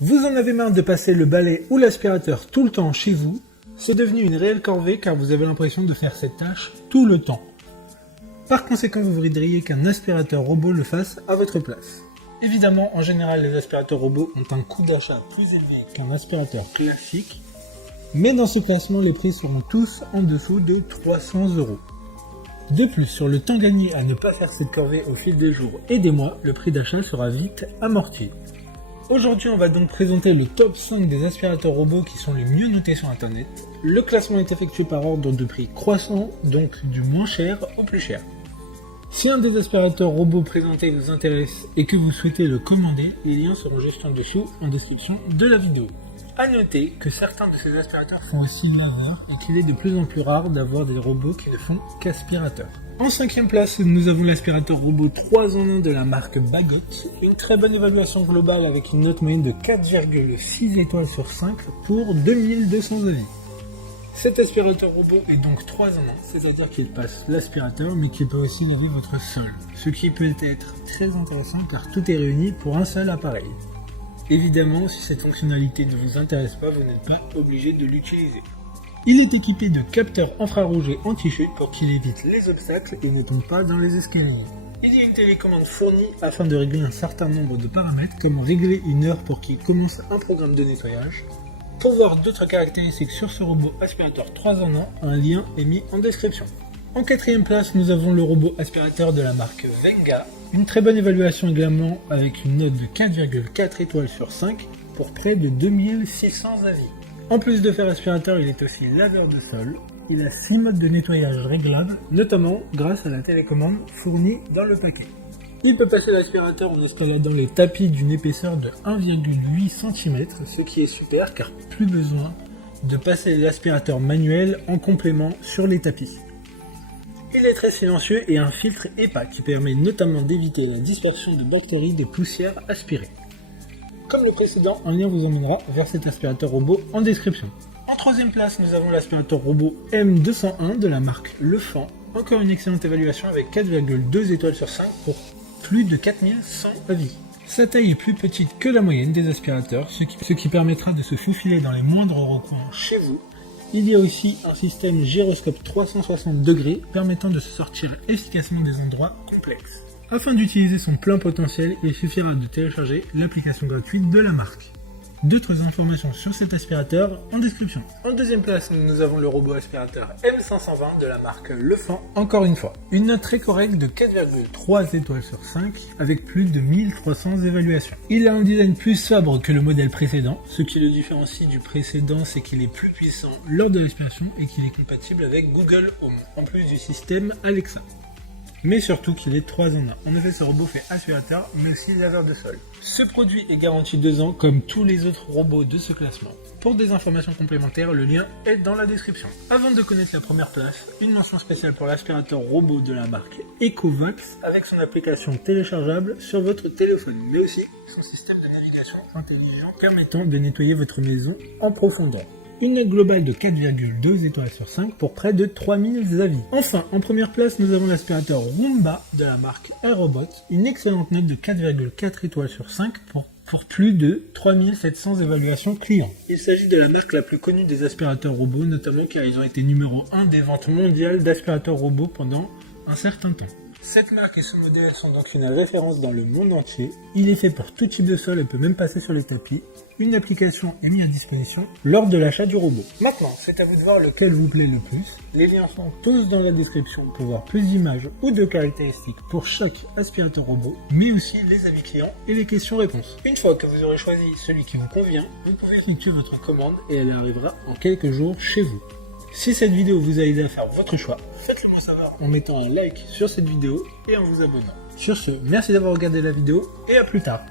Vous en avez marre de passer le balai ou l'aspirateur tout le temps chez vous? C'est devenu une réelle corvée car vous avez l'impression de faire cette tâche tout le temps. Par conséquent, vous voudriez qu'un aspirateur robot le fasse à votre place. Évidemment, en général, les aspirateurs robots ont un coût d'achat plus élevé qu'un aspirateur classique, mais dans ce classement, les prix seront tous en dessous de 300 €. De plus, sur le temps gagné à ne pas faire cette corvée au fil des jours et des mois, le prix d'achat sera vite amorti. Aujourd'hui, on va donc présenter le top 5 des aspirateurs robots qui sont les mieux notés sur internet. Le classement est effectué par ordre de prix croissant, donc du moins cher au plus cher. Si un des aspirateurs robots présentés vous intéresse et que vous souhaitez le commander, les liens seront juste en dessous en description de la vidéo. A noter que certains de ces aspirateurs font aussi laveur et qu'il est de plus en plus rare d'avoir des robots qui ne font qu'aspirateur. En 5e place, nous avons l'aspirateur robot 3 en 1 de la marque Bagot. Une très bonne évaluation globale avec une note moyenne de 4,6 étoiles sur 5 pour 2200 avis. Cet aspirateur robot est donc 3 en 1, c'est-à-dire qu'il passe l'aspirateur mais qu'il peut aussi laver votre sol. Ce qui peut être très intéressant car tout est réuni pour un seul appareil. Évidemment, si cette fonctionnalité ne vous intéresse pas, vous n'êtes pas obligé de l'utiliser. Il est équipé de capteurs infrarouges et anti-chute pour qu'il évite les obstacles et ne tombe pas dans les escaliers. Il y a une télécommande fournie afin de régler un certain nombre de paramètres, comme régler une heure pour qu'il commence un programme de nettoyage. Pour voir d'autres caractéristiques sur ce robot aspirateur 3 en 1, un lien est mis en description. En 4e place, nous avons le robot aspirateur de la marque Venga. Une très bonne évaluation également avec une note de 4,4 étoiles sur 5 pour près de 2600 avis. En plus de faire aspirateur, il est aussi laveur de sol. Il a 6 modes de nettoyage réglables, notamment grâce à la télécommande fournie dans le paquet. Il peut passer l'aspirateur en escaladant les tapis d'une épaisseur de 1,8 cm, ce qui est super car plus besoin de passer l'aspirateur manuel en complément sur les tapis. Il est très silencieux et a un filtre HEPA qui permet notamment d'éviter la dispersion de bactéries des poussières aspirées. Comme le précédent, un lien vous emmènera vers cet aspirateur robot en description. En 3e place, nous avons l'aspirateur robot M201 de la marque Lefan. Encore une excellente évaluation avec 4,2 étoiles sur 5 pour plus de 4100 avis. Sa taille est plus petite que la moyenne des aspirateurs, ce qui permettra de se faufiler dans les moindres recoins chez vous. Il y a aussi un système gyroscope 360 degrés permettant de se sortir efficacement des endroits complexes. Afin d'utiliser son plein potentiel, il suffira de télécharger l'application gratuite de la marque. D'autres informations sur cet aspirateur en description. En 2e place, nous avons le robot aspirateur M520 de la marque Lefan, encore une fois. Une note très correcte de 4,3 étoiles sur 5 avec plus de 1300 évaluations. Il a un design plus sobre que le modèle précédent. Ce qui le différencie du précédent, c'est qu'il est plus puissant lors de l'aspiration et qu'il est compatible avec Google Home, en plus du système Alexa. Mais surtout qu'il est 3 en 1. En effet, ce robot fait aspirateur, mais aussi laveur de sol. Ce produit est garanti 2 ans, comme tous les autres robots de ce classement. Pour des informations complémentaires, le lien est dans la description. Avant de connaître la première place, une mention spéciale pour l'aspirateur robot de la marque Ecovacs, avec son application téléchargeable sur votre téléphone, mais aussi son système de navigation intelligent permettant de nettoyer votre maison en profondeur. Une note globale de 4,2 étoiles sur 5 pour près de 3000 avis. Enfin, en première place, nous avons l'aspirateur Roomba de la marque iRobot. Une excellente note de 4,4 étoiles sur 5 pour plus de 3700 évaluations clients. Il s'agit de la marque la plus connue des aspirateurs robots, notamment car ils ont été numéro 1 des ventes mondiales d'aspirateurs robots pendant un certain temps. Cette marque et ce modèle sont donc une référence dans le monde entier. Il est fait pour tout type de sol et peut même passer sur les tapis. Une application est mise à disposition lors de l'achat du robot. Maintenant, c'est à vous de voir lequel vous plaît le plus. Les liens sont tous dans la description pour voir plus d'images ou de caractéristiques pour chaque aspirateur robot, mais aussi les avis clients et les questions-réponses. Une fois que vous aurez choisi celui qui vous convient, vous pouvez effectuer votre commande et elle arrivera en quelques jours chez vous. Si cette vidéo vous a aidé à faire votre choix, faites-le moi savoir en mettant un like sur cette vidéo et en vous abonnant. Sur ce, merci d'avoir regardé la vidéo et à plus tard.